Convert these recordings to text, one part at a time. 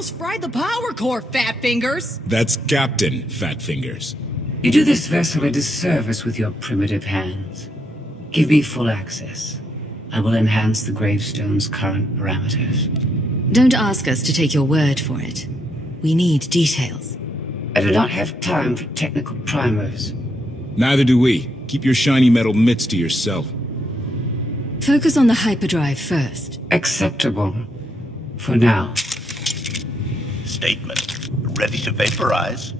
almost fried the power core, Fat Fingers! That's Captain Fat Fingers. You do this vessel a disservice with your primitive hands. Give me full access. I will enhance the gravestone's current parameters. Don't ask us to take your word for it. We need details. I do not have time for technical primers. Neither do we. Keep your shiny metal mitts to yourself. Focus on the hyperdrive first. Acceptable. For now. Statement. Ready to vaporize?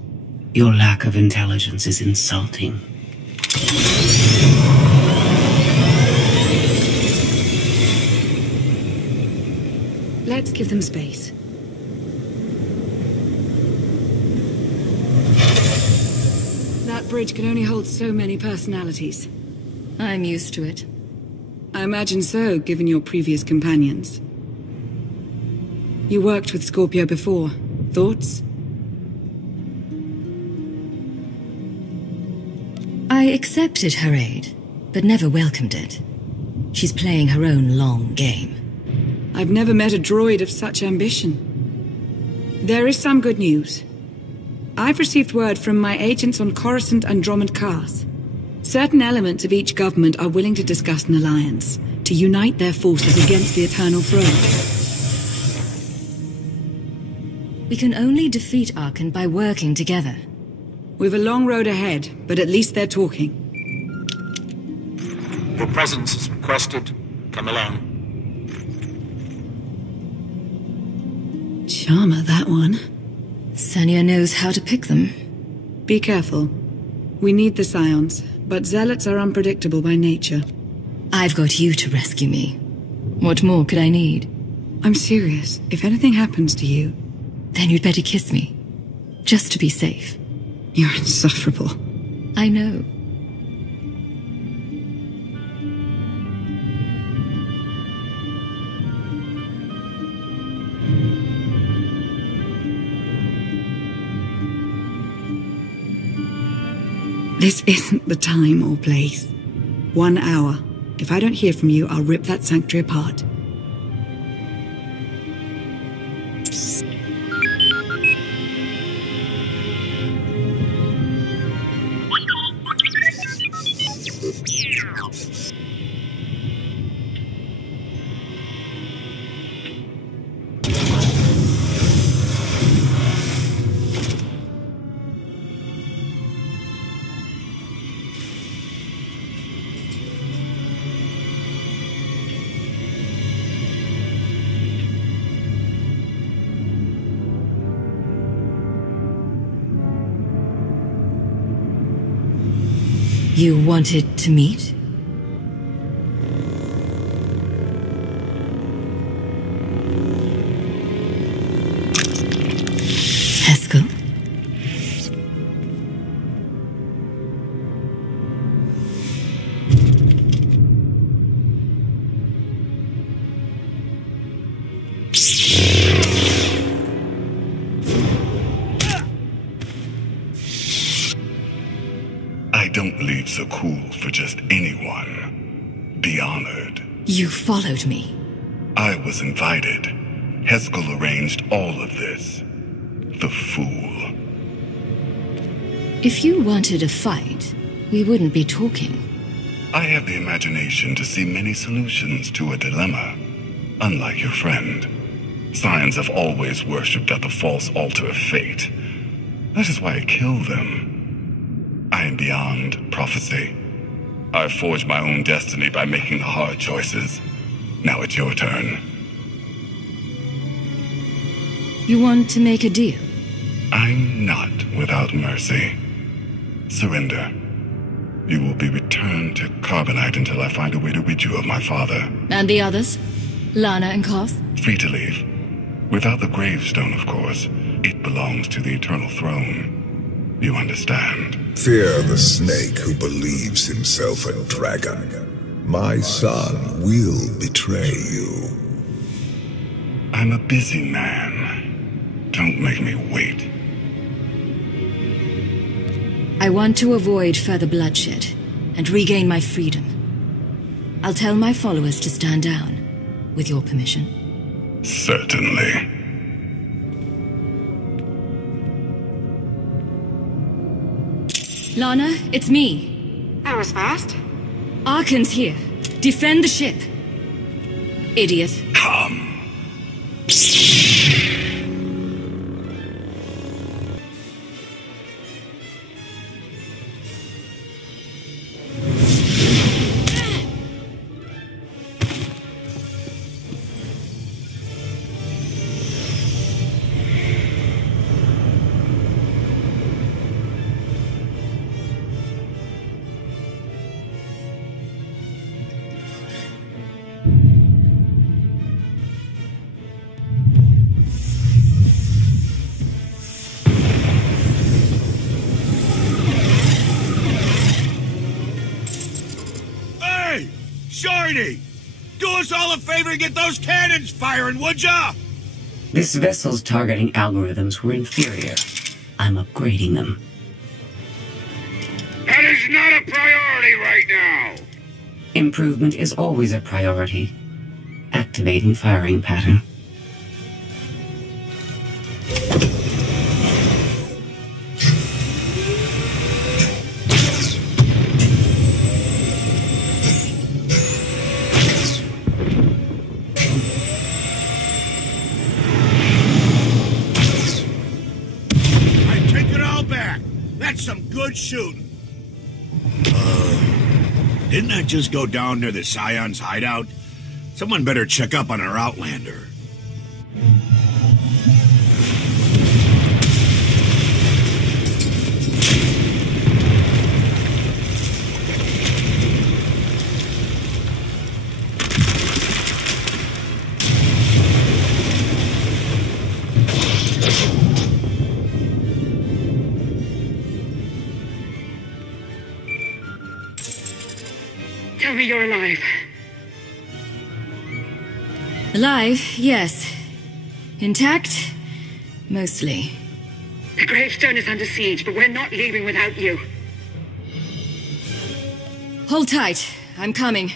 Your lack of intelligence is insulting. Let's give them space. That bridge can only hold so many personalities. I'm used to it. I imagine so, given your previous companions. You worked with Scorpio before. Thoughts? I accepted her aid, but never welcomed it. She's playing her own long game. I've never met a droid of such ambition. There is some good news. I've received word from my agents on Coruscant and Dromund Kaas. Certain elements of each government are willing to discuss an alliance, to unite their forces against the Eternal Throne. We can only defeat Archon by working together. We've a long road ahead, but at least they're talking. Your presence is requested. Come along. Charmer, that one. Sanya knows how to pick them. Be careful. We need the Scions, but Zealots are unpredictable by nature. I've got you to rescue me. What more could I need? I'm serious. If anything happens to you... Then you'd better kiss me. Just to be safe. You're insufferable. I know. This isn't the time or place. 1 hour. If I don't hear from you, I'll rip that sanctuary apart. You wanted to meet? Haskell? I don't leave so cool for just anyone. Be honored. You followed me. I was invited. Haskell arranged all of this. The fool. If you wanted a fight, we wouldn't be talking. I have the imagination to see many solutions to a dilemma. Unlike your friend. Scions have always worshipped at the false altar of fate. That is why I kill them. I am beyond prophecy. I forged my own destiny by making the hard choices. Now it's your turn. You want to make a deal? I'm not without mercy. Surrender. You will be returned to Carbonite until I find a way to rid you of my father. And the others? Lana and Koth? Free to leave. Without the gravestone, of course. It belongs to the Eternal Throne. You understand? Fear the snake who believes himself a dragon. My son will betray you. I'm a busy man. Don't make me wait. I want to avoid further bloodshed and regain my freedom. I'll tell my followers to stand down, with your permission. Certainly. Lana, it's me. That was fast. Arkan's here. Defend the ship. Idiot. Come. Shiny! Do us all a favor and get those cannons firing, would ya? This vessel's targeting algorithms were inferior. I'm upgrading them. That is not a priority right now! Improvement is always a priority. Activating firing pattern. That's some good shooting. Didn't that just go down near the Scion's hideout? Someone better check up on our Outlander. Tell me you're alive. Alive, yes. Intact? Mostly. The gravestone is under siege, but we're not leaving without you. Hold tight. I'm coming.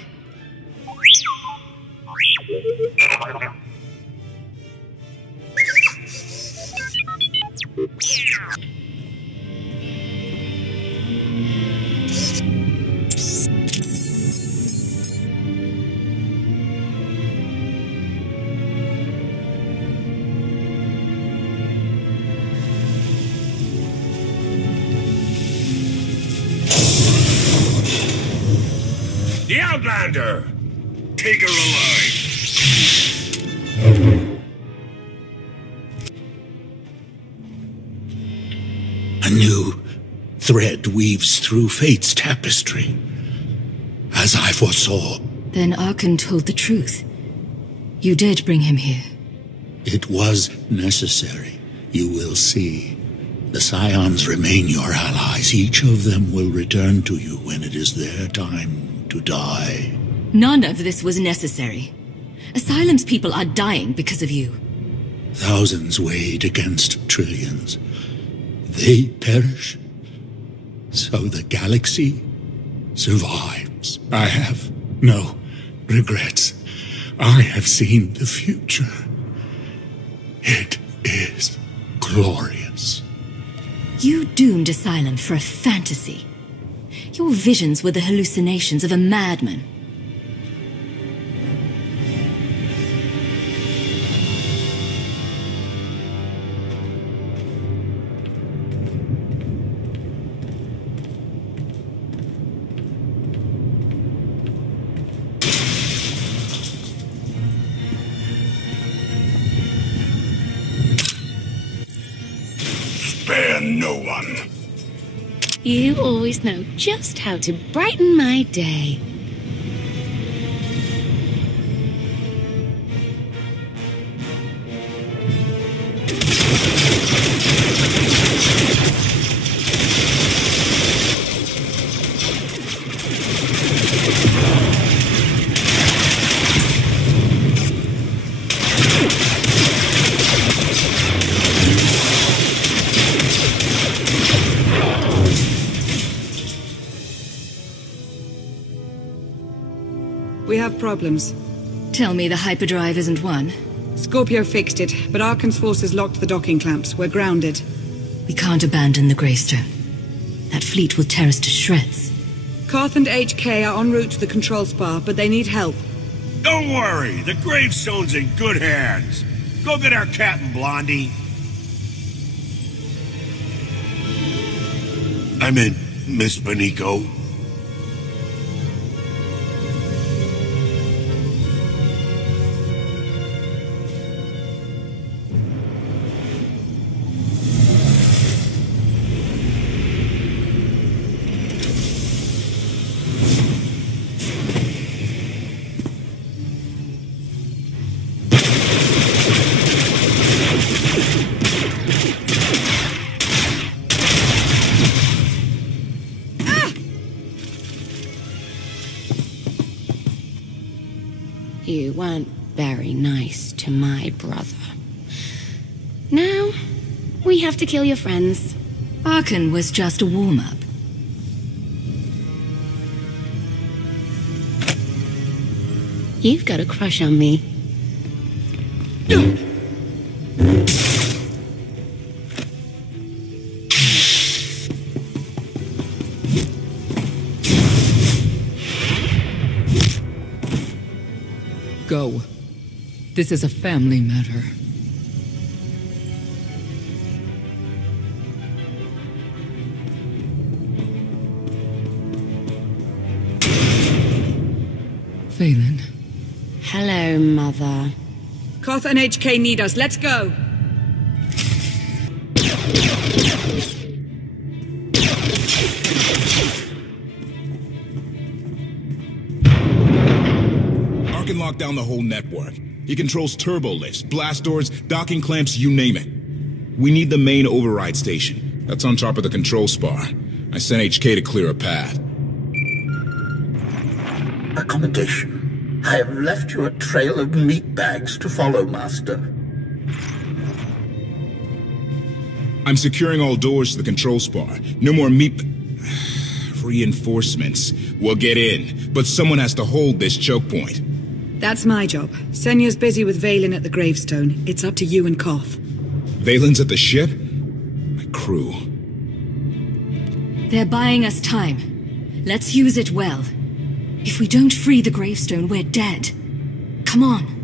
The Outlander! Take her alive! A new thread weaves through fate's tapestry, as I foresaw. Then Arkan told the truth. You did bring him here. It was necessary, you will see. The Scions remain your allies. Each of them will return to you when it is their time to die. None of this was necessary. Asylum's people are dying because of you. Thousands weighed against trillions. They perish, so the galaxy survives. I have no regrets. I have seen the future. It is glorious. You doomed Asylum for a fantasy. Your visions were the hallucinations of a madman. Spare no one. You always know just how to brighten my day. We have problems. Tell me the hyperdrive isn't one. Scorpio fixed it, but Arkan's forces locked the docking clamps. We're grounded. We can't abandon the gravestone. That fleet will tear us to shreds. Koth and HK are en route to the control spar, but they need help. Don't worry, the gravestone's in good hands. Go get our captain, Blondie. I'm in, Miss Benico. You weren't very nice to my brother. Now, we have to kill your friends. Arkan was just a warm-up. You've got a crush on me. Go. This is a family matter. Vaylin. Hello, Mother. Koth and HK need us. Let's go! Arkan locked down the whole network. He controls turbo lifts, blast doors, docking clamps, you name it. We need the main override station. That's on top of the control spar. I sent HK to clear a path. Accommodation. I have left you a trail of meat bags to follow, Master. I'm securing all doors to the control spar. No more meat... reinforcements. We'll get in, but someone has to hold this choke point. That's my job. Senya's busy with Vaylin at the gravestone. It's up to you and Koth. Vaylin's at the ship? My crew. They're buying us time. Let's use it well. If we don't free the gravestone, we're dead. Come on.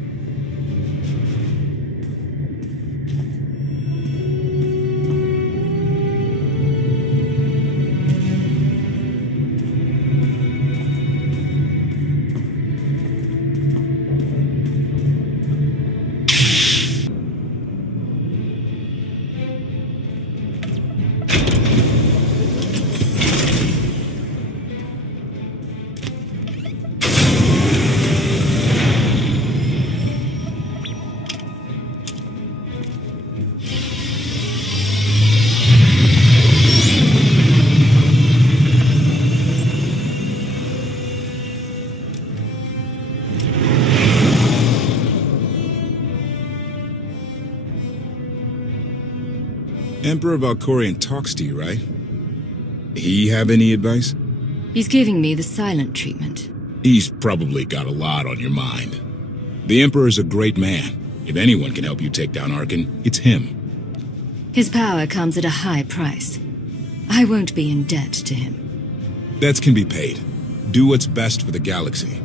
Emperor Valkorion talks to you, right? He have any advice? He's giving me the silent treatment. He's probably got a lot on your mind. The Emperor's a great man. If anyone can help you take down Arkan, it's him. His power comes at a high price. I won't be in debt to him. Debts can be paid. Do what's best for the galaxy.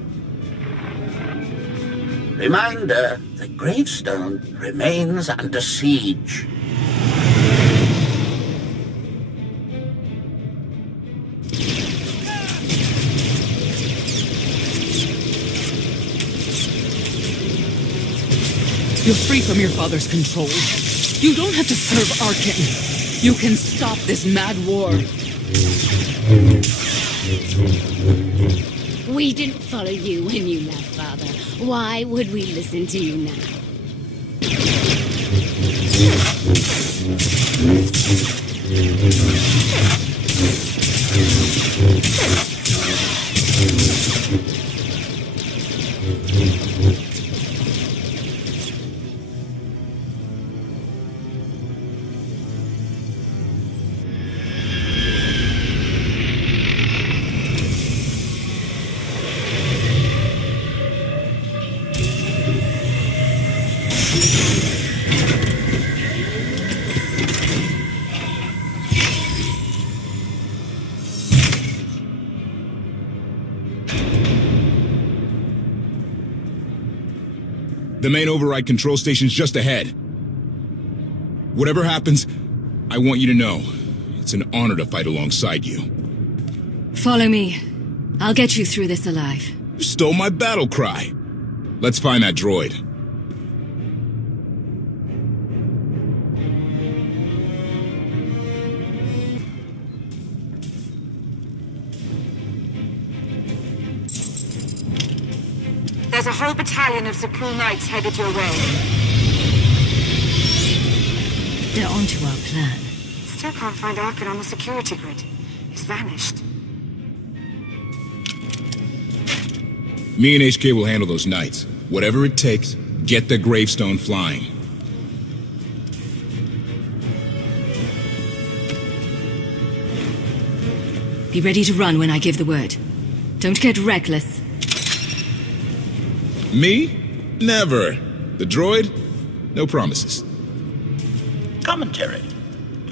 Reminder, the gravestone remains under siege. You're free from your father's control. You don't have to serve Arkan. You can stop this mad war. We didn't follow you when you left, Father. Why would we listen to you now? The main override control station's just ahead. Whatever happens, I want you to know, it's an honor to fight alongside you. Follow me. I'll get you through this alive. You stole my battle cry. Let's find that droid. There's a whole battalion of Zakul Knights headed your way. They're onto our plan. Still can't find Arkin on the security grid. He's vanished. Me and HK will handle those Knights. Whatever it takes, get the gravestone flying. Be ready to run when I give the word. Don't get reckless. Me? Never. The droid? No promises. Commentary.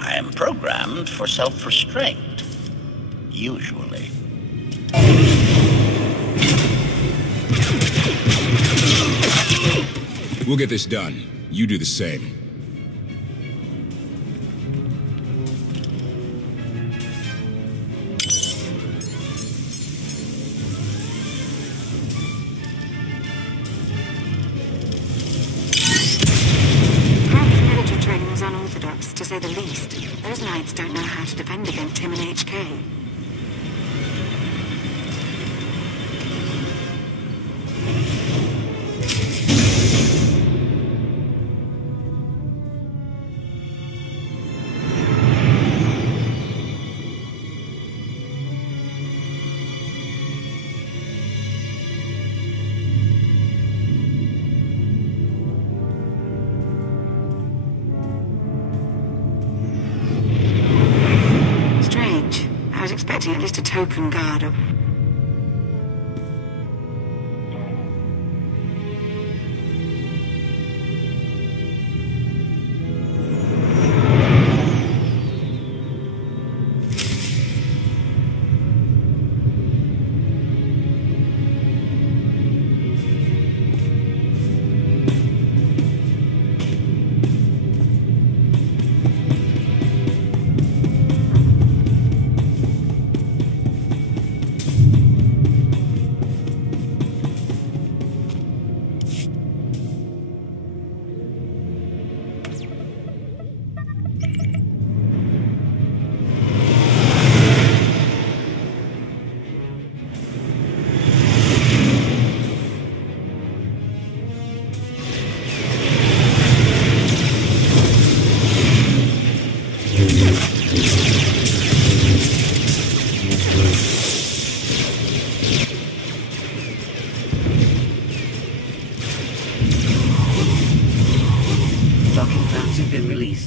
I am programmed for self-restraint. Usually. We'll get this done. You do the same. To say the least. Those Knights don't know how to defend against him and HK. At least a token guard of...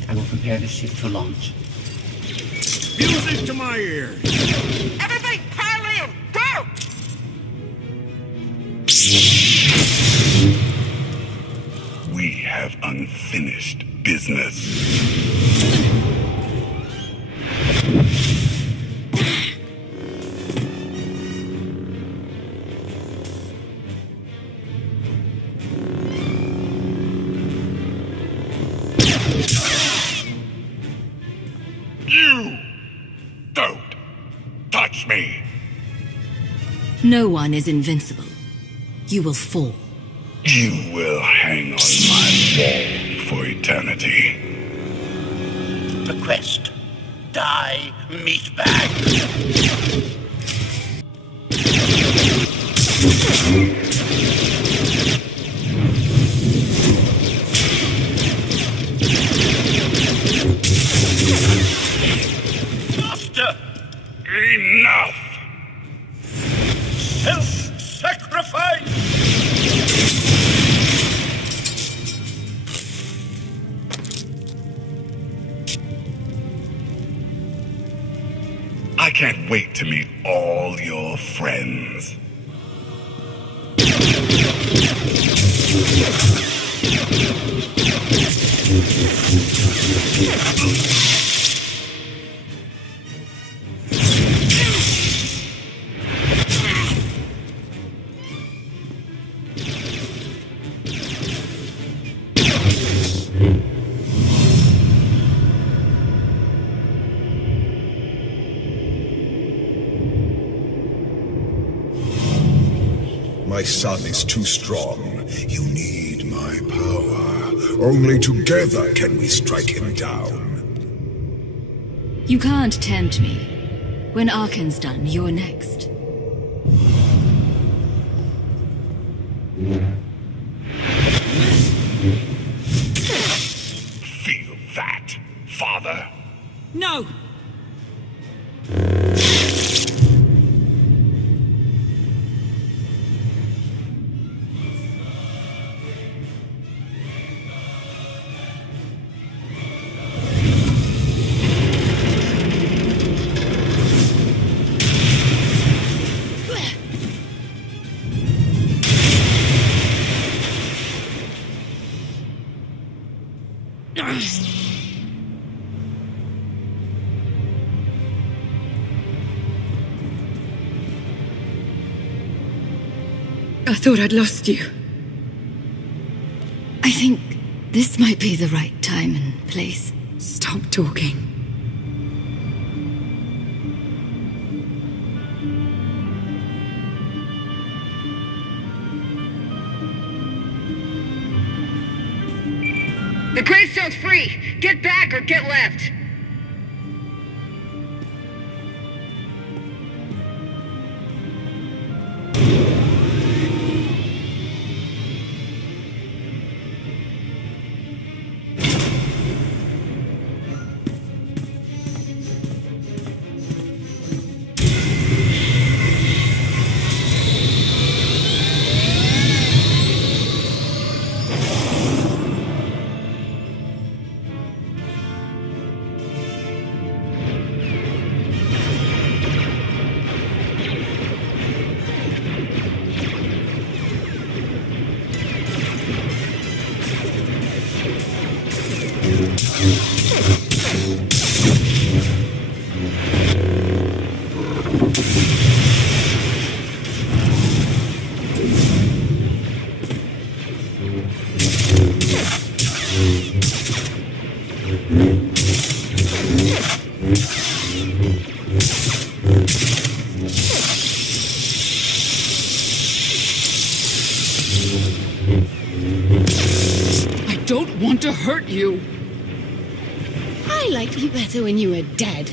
I will prepare the ship for launch. Music to my ears! Everybody pile in! Go! We have unfinished business. No one is invincible. You will fall. You will hang on my wall for eternity. Request. Die, meatbag. Master! Enough! Self-sacrifice! I can't wait to meet all your friends. My son is too strong. You need my power. Only together can we strike him down. You can't tempt me. When Arkan's done, you're next. Feel that, father? No! I thought I'd lost you. I think this might be the right time and place. Stop talking. The gravestone's free! Get back or get left! I don't want to hurt you. I liked you better when you were dead.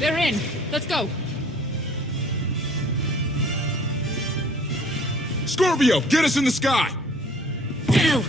They're in. Let's go. Scorpio, get us in the sky! No!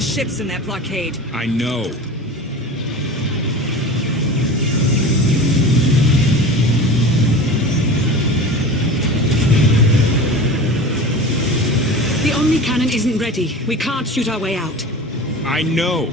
Ships in that blockade. I know. The Omni cannon isn't ready. We can't shoot our way out. I know.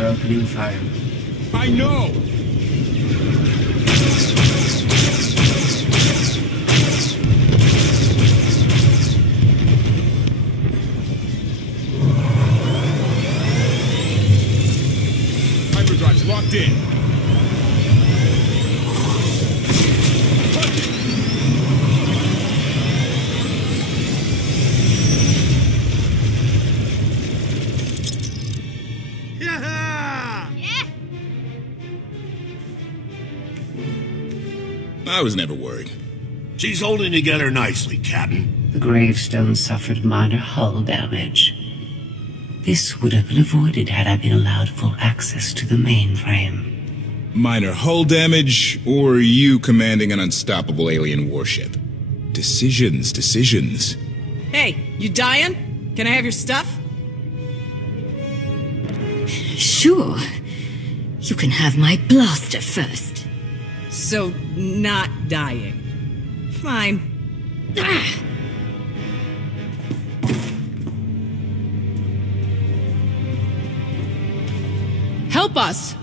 are opening fire. I know! Hyperdrive's locked in. I was never worried. She's holding together nicely, Captain. The gravestone suffered minor hull damage. This would have been avoided had I been allowed full access to the mainframe. Minor hull damage, or you commanding an unstoppable alien warship? Decisions. Hey, you dying? Can I have your stuff? Sure. You can have my blaster first. So, not dying. Fine. Ah! Help us!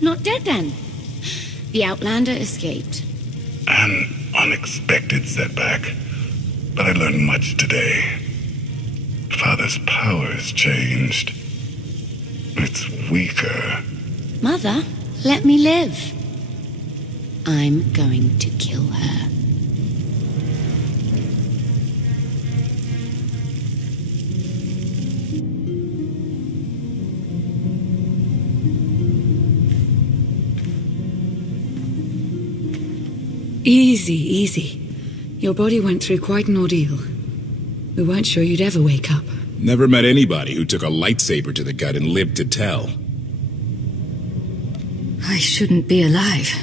Not dead then. The Outlander escaped. An unexpected setback, but I learned much today. Father's powers changed. It's weaker. Mother, let me live. I'm going to kill her. Easy. Your body went through quite an ordeal. We weren't sure you'd ever wake up. Never met anybody who took a lightsaber to the gut and lived to tell. I shouldn't be alive.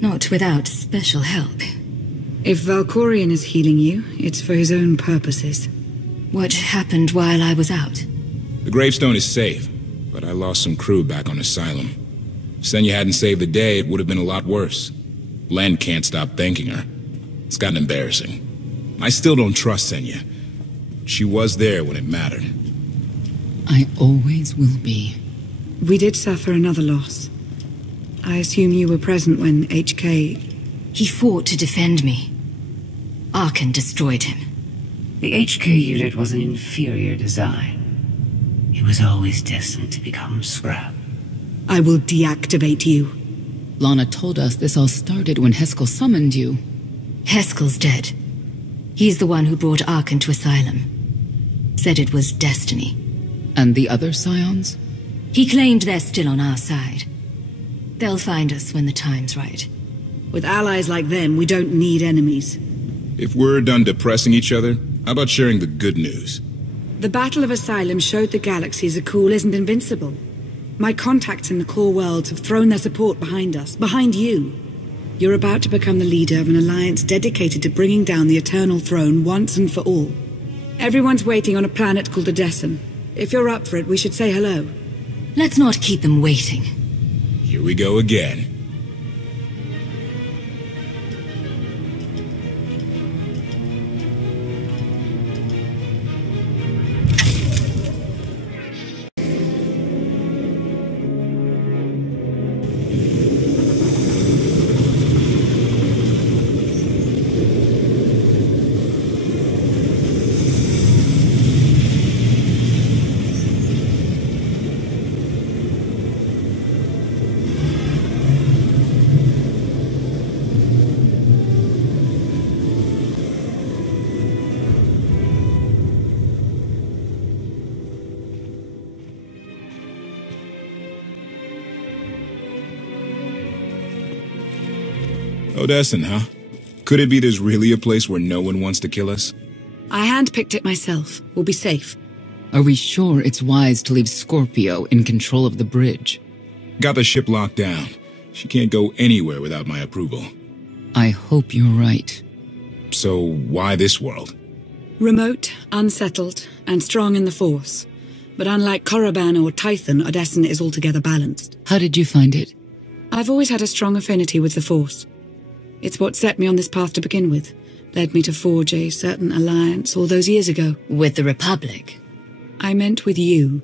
Not without special help. If Valkorion is healing you, it's for his own purposes. What happened while I was out? The gravestone is safe, but I lost some crew back on Asylum. If Senya hadn't saved the day, it would have been a lot worse. Len can't stop thanking her. It's gotten embarrassing. I still don't trust Senya. She was there when it mattered. I always will be. We did suffer another loss. I assume you were present when HK... He fought to defend me. Arkan destroyed him. The HK unit was an inferior design. It was always destined to become scrap. I will deactivate you. Lana told us this all started when Heskel summoned you. Heskel's dead. He's the one who brought Arkan to Asylum. Said it was destiny. And the other Scions? He claimed they're still on our side. They'll find us when the time's right. With allies like them, we don't need enemies. If we're done depressing each other, how about sharing the good news? The Battle of Asylum showed the galaxy Zakul isn't invincible. My contacts in the core worlds have thrown their support behind us, behind you. You're about to become the leader of an alliance dedicated to bringing down the Eternal Throne once and for all. Everyone's waiting on a planet called Odessen. If you're up for it, we should say hello. Let's not keep them waiting. Here we go again. Odessen, huh? Could it be there's really a place where no one wants to kill us? I handpicked it myself. We'll be safe. Are we sure it's wise to leave Scorpio in control of the bridge? Got the ship locked down. She can't go anywhere without my approval. I hope you're right. So why this world? Remote, unsettled, and strong in the Force. But unlike Korriban or Tython, Odessen is altogether balanced. How did you find it? I've always had a strong affinity with the Force. It's what set me on this path to begin with. Led me to forge a certain alliance all those years ago. With the Republic? I meant with you.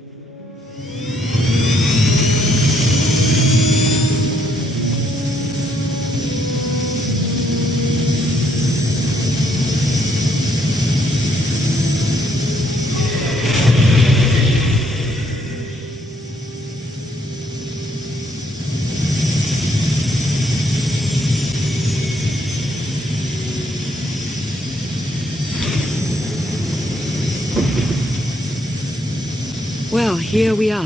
Well, here we are.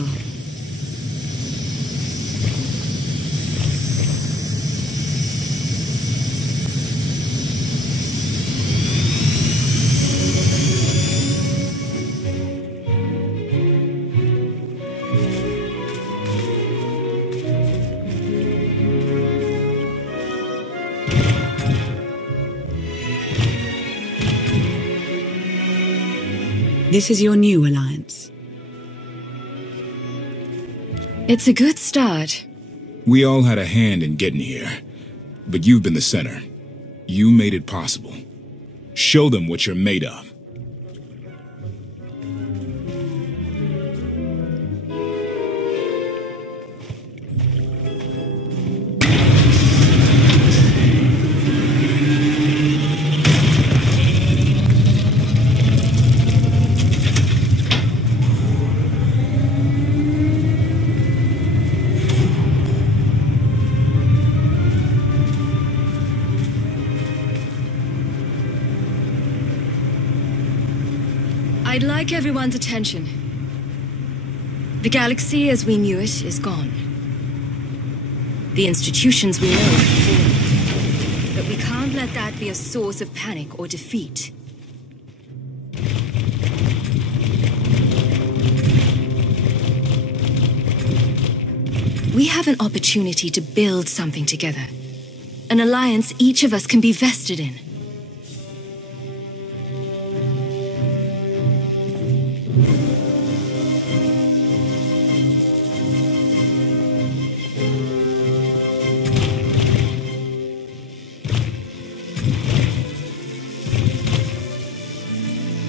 This is your new alliance. It's a good start. We all had a hand in getting here, but you've been the center. You made it possible. Show them what you're made of. I'd like everyone's attention. The galaxy as we knew it is gone. The institutions we know have fallen. But we can't let that be a source of panic or defeat. We have an opportunity to build something together. An alliance each of us can be vested in.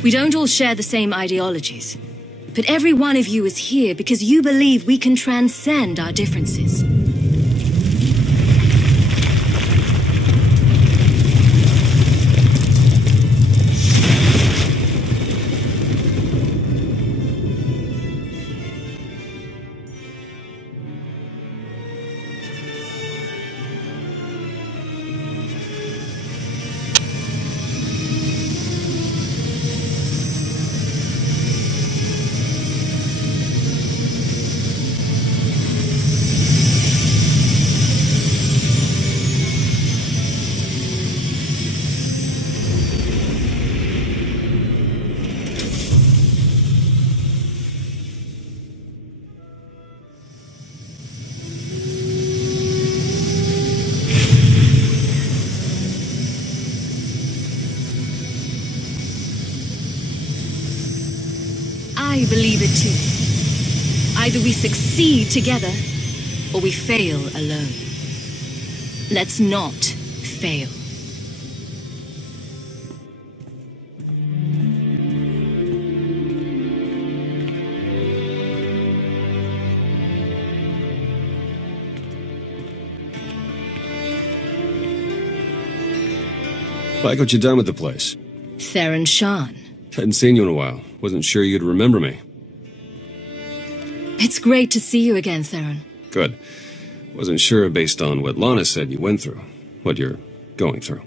We don't all share the same ideologies, but every one of you is here because you believe we can transcend our differences. I believe it too. Either we succeed together, or we fail alone. Let's not fail. Like what you done with the place? Theron Shan. Hadn't seen you in a while. Wasn't sure you'd remember me. It's great to see you again, Theron. Good. Wasn't sure based on what Lana said you went through. What you're going through.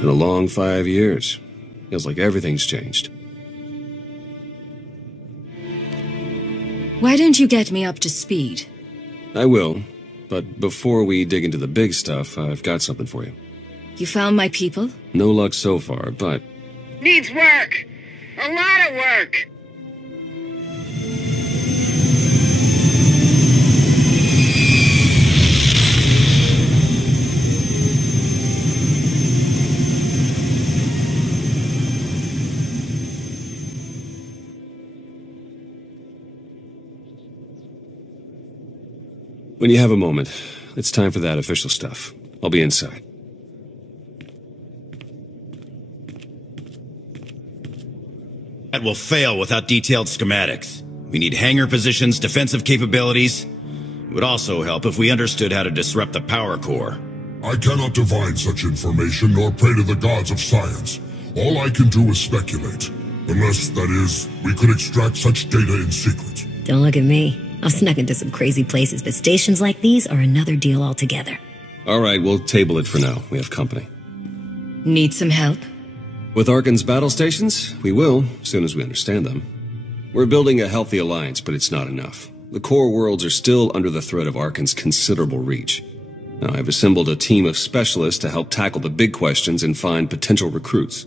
Been a long 5 years. Feels like everything's changed. Why don't you get me up to speed? I will, but before we dig into the big stuff, I've got something for you. You found my people? No luck so far, but... Needs work! A lot of work! When you have a moment, it's time for that official stuff. I'll be inside. That will fail without detailed schematics. We need hangar positions, defensive capabilities. It would also help if we understood how to disrupt the power core. I cannot divine such information nor pray to the gods of science. All I can do is speculate. Unless, that is, we could extract such data in secret. Don't look at me. I've snuck into some crazy places, but stations like these are another deal altogether. All right, we'll table it for now. We have company. Need some help? With Arkan's battle stations, we will, as soon as we understand them. We're building a healthy alliance, but it's not enough. The core worlds are still under the threat of Arkan's considerable reach. Now, I've assembled a team of specialists to help tackle the big questions and find potential recruits.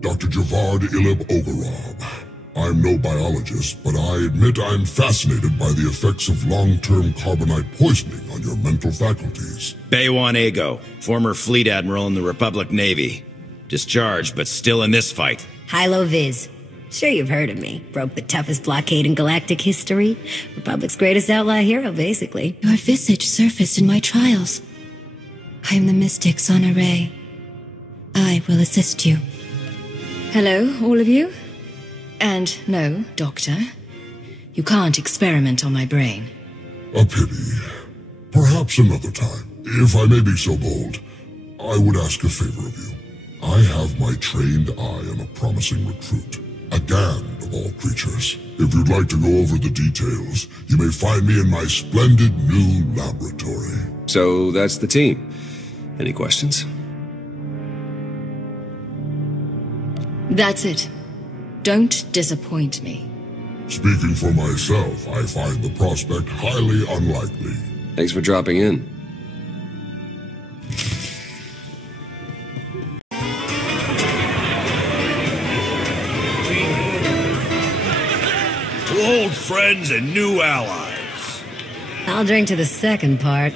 Dr. Javad Ilib Ogorab. I'm no biologist, but I admit I'm fascinated by the effects of long-term carbonite poisoning on your mental faculties. Baywan Ego, former fleet admiral in the Republic Navy. Discharged, but still in this fight. Hilo Viz. Sure you've heard of me. Broke the toughest blockade in galactic history. Republic's greatest outlaw hero, basically. Your visage surfaced in my trials. I am the mystic Sana Ray. I will assist you. Hello, all of you? And no, Doctor. You can't experiment on my brain. A pity. Perhaps another time. If I may be so bold, I would ask a favor of you. I have my trained eye on a promising recruit. A Gand of all creatures. If you'd like to go over the details, you may find me in my splendid new laboratory. So that's the team. Any questions? That's it. Don't disappoint me. Speaking for myself, I find the prospect highly unlikely. Thanks for dropping in. To old friends and new allies. I'll drink to the second part.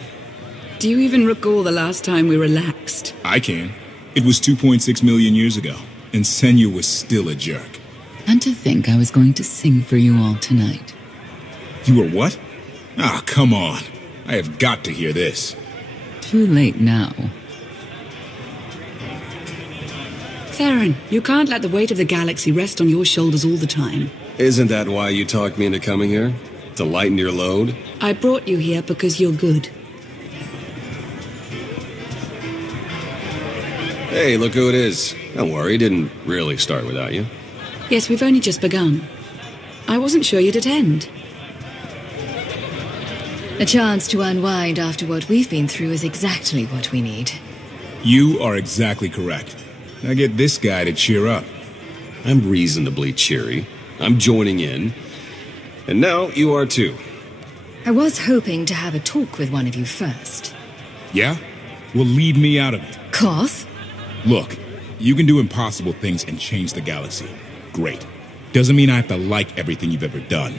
Do you even recall the last time we relaxed? I can. It was 2.6 million years ago, and Senya was still a jerk. And to think I was going to sing for you all tonight. You were what? Ah, come on. I have got to hear this. Too late now. Theron, you can't let the weight of the galaxy rest on your shoulders all the time. Isn't that why you talked me into coming here? To lighten your load? I brought you here because you're good. Hey, look who it is. Don't worry, it didn't really start without you. Yes, we've only just begun. I wasn't sure you'd attend. A chance to unwind after what we've been through is exactly what we need. You are exactly correct. Now get this guy to cheer up. I'm reasonably cheery. I'm joining in. And now you are too. I was hoping to have a talk with one of you first. Yeah? Well, leave me out of it. Koth? Look, you can do impossible things and change the galaxy. Great. Doesn't mean I have to like everything you've ever done.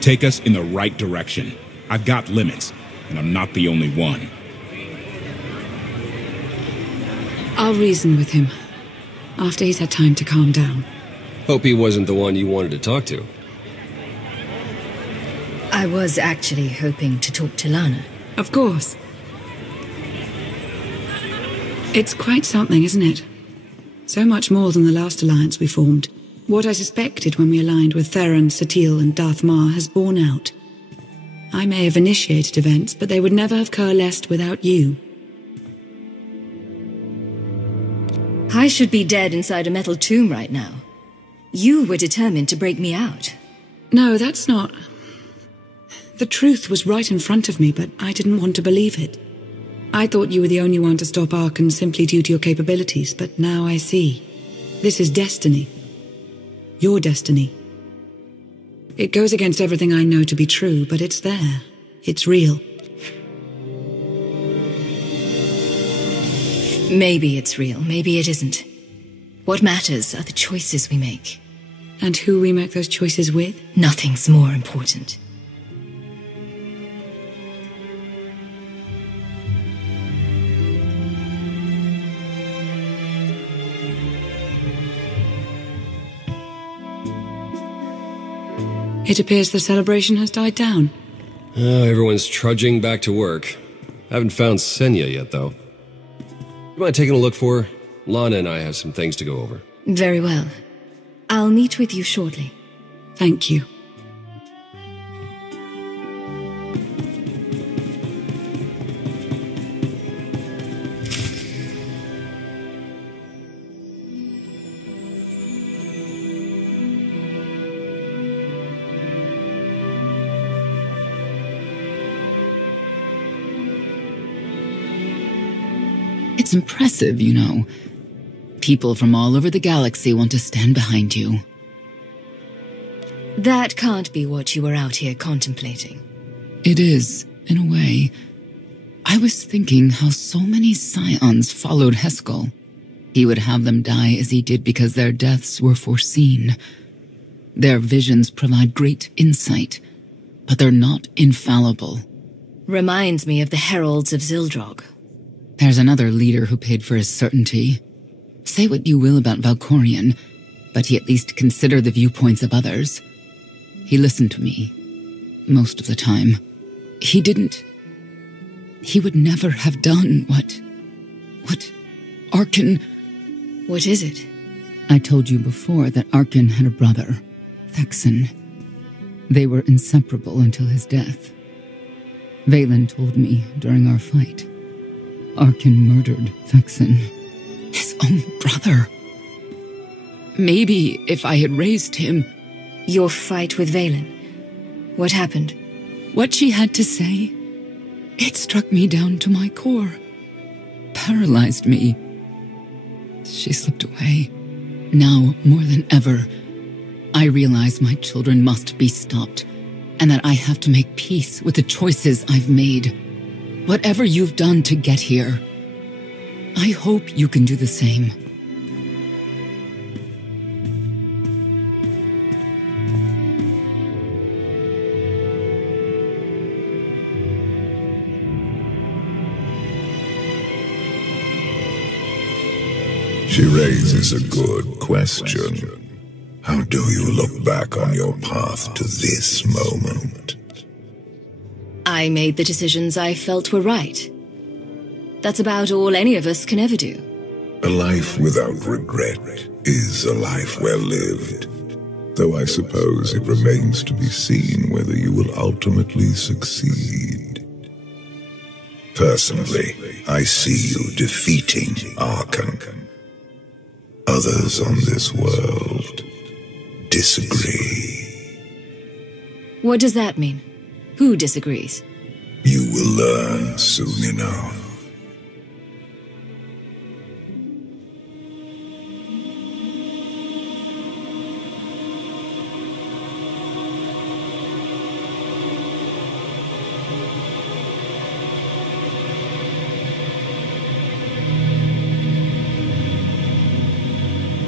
Take us in the right direction. I've got limits, and I'm not the only one. I'll reason with him, after he's had time to calm down. Hope he wasn't the one you wanted to talk to. I was actually hoping to talk to Lana. Of course. It's quite something, isn't it? So much more than the last alliance we formed. What I suspected when we aligned with Theron, Satil, and Darth Mar has borne out. I may have initiated events, but they would never have coalesced without you. I should be dead inside a metal tomb right now. You were determined to break me out. No, that's not... The truth was right in front of me, but I didn't want to believe it. I thought you were the only one to stop Arkan simply due to your capabilities, but now I see. This is destiny. Your destiny. It goes against everything I know to be true, but it's there. It's real. Maybe it's real, maybe it isn't. What matters are the choices we make. And who we make those choices with? Nothing's more important. It appears the celebration has died down. Everyone's trudging back to work. Haven't found Senya yet, though. You mind taking a look for her? Lana and I have some things to go over. Very well. I'll meet with you shortly. Thank you. It's impressive, you know. People from all over the galaxy want to stand behind you. That can't be what you were out here contemplating. It is, in a way. I was thinking how so many Scions followed Heskel. He would have them die as he did because their deaths were foreseen. Their visions provide great insight, but they're not infallible. Reminds me of the Heralds of Zildrog. There's another leader who paid for his certainty. Say what you will about Valkorion, but he at least considered the viewpoints of others. He listened to me, most of the time. He would never have done what Arkan... What is it? I told you before that Arkan had a brother, Thexan. They were inseparable until his death. Vaylin told me during our fight. Arkan murdered Thexan. His own brother. Maybe if I had raised him... Your fight with Vaylin. What happened? What she had to say, it struck me down to my core. Paralyzed me. She slipped away. Now, more than ever, I realize my children must be stopped, and that I have to make peace with the choices I've made. Whatever you've done to get here, I hope you can do the same. She raises a good question. How do you look back on your path to this moment? I made the decisions I felt were right. That's about all any of us can ever do. A life without regret is a life well lived. Though I suppose it remains to be seen whether you will ultimately succeed. Personally, I see you defeating Arkan. Others on this world disagree. What does that mean? Who disagrees? You will learn soon enough.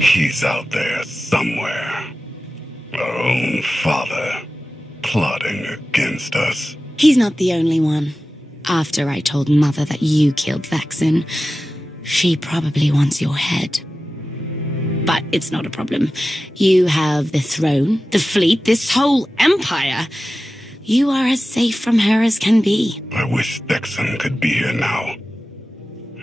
He's out there somewhere. Our own father, plotting against us. He's not the only one. After I told Mother that you killed Thexan, she probably wants your head. But it's not a problem. You have the throne, the fleet, this whole empire. You are as safe from her as can be. I wish Thexan could be here now.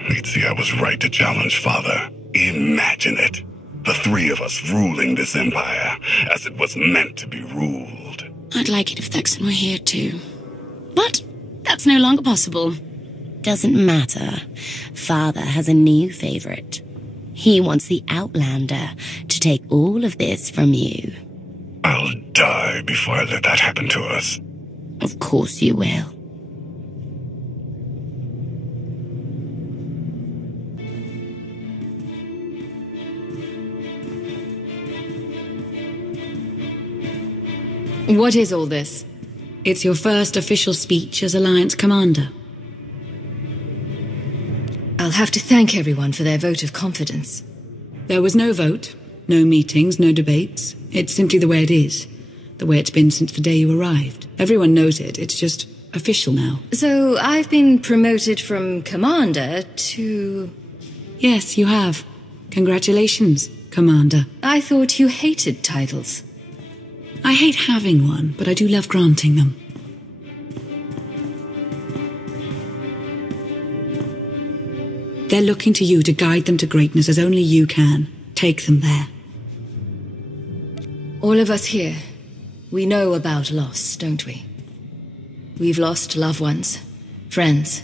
He'd see I was right to challenge Father. Imagine it. The three of us ruling this empire as it was meant to be ruled. I'd like it if Thexan were here too. But that's no longer possible. Doesn't matter. Father has a new favorite. He wants the Outlander to take all of this from you. I'll die before I let that happen to us. Of course you will. What is all this? It's your first official speech as Alliance Commander. I'll have to thank everyone for their vote of confidence. There was no vote, no meetings, no debates. It's simply the way it is. The way it's been since the day you arrived. Everyone knows it. It's just official now. So I've been promoted from Commander to... Yes, you have. Congratulations, Commander. I thought you hated titles. I hate having one, but I do love granting them. They're looking to you to guide them to greatness as only you can. Take them there. All of us here, we know about loss, don't we? We've lost loved ones, friends.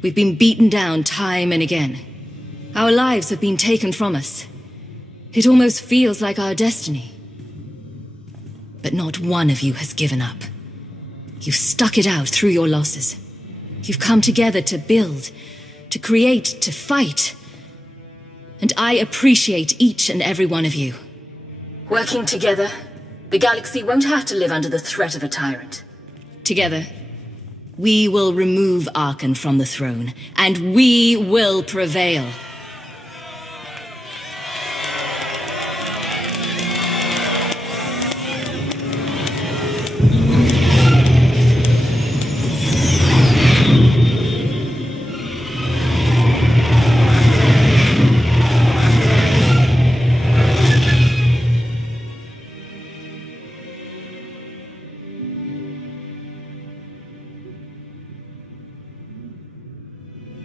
We've been beaten down time and again. Our lives have been taken from us. It almost feels like our destiny. But not one of you has given up. You've stuck it out through your losses. You've come together to build, to create, to fight. And I appreciate each and every one of you. Working together, the galaxy won't have to live under the threat of a tyrant. Together, we will remove Archon from the throne, and we will prevail.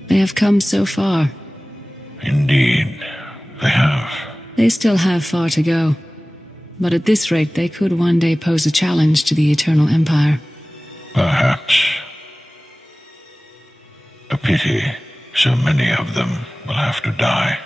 They have come so far. Indeed, they have. They still have far to go. But at this rate, they could one day pose a challenge to the Eternal Empire. Perhaps. A pity so many of them will have to die.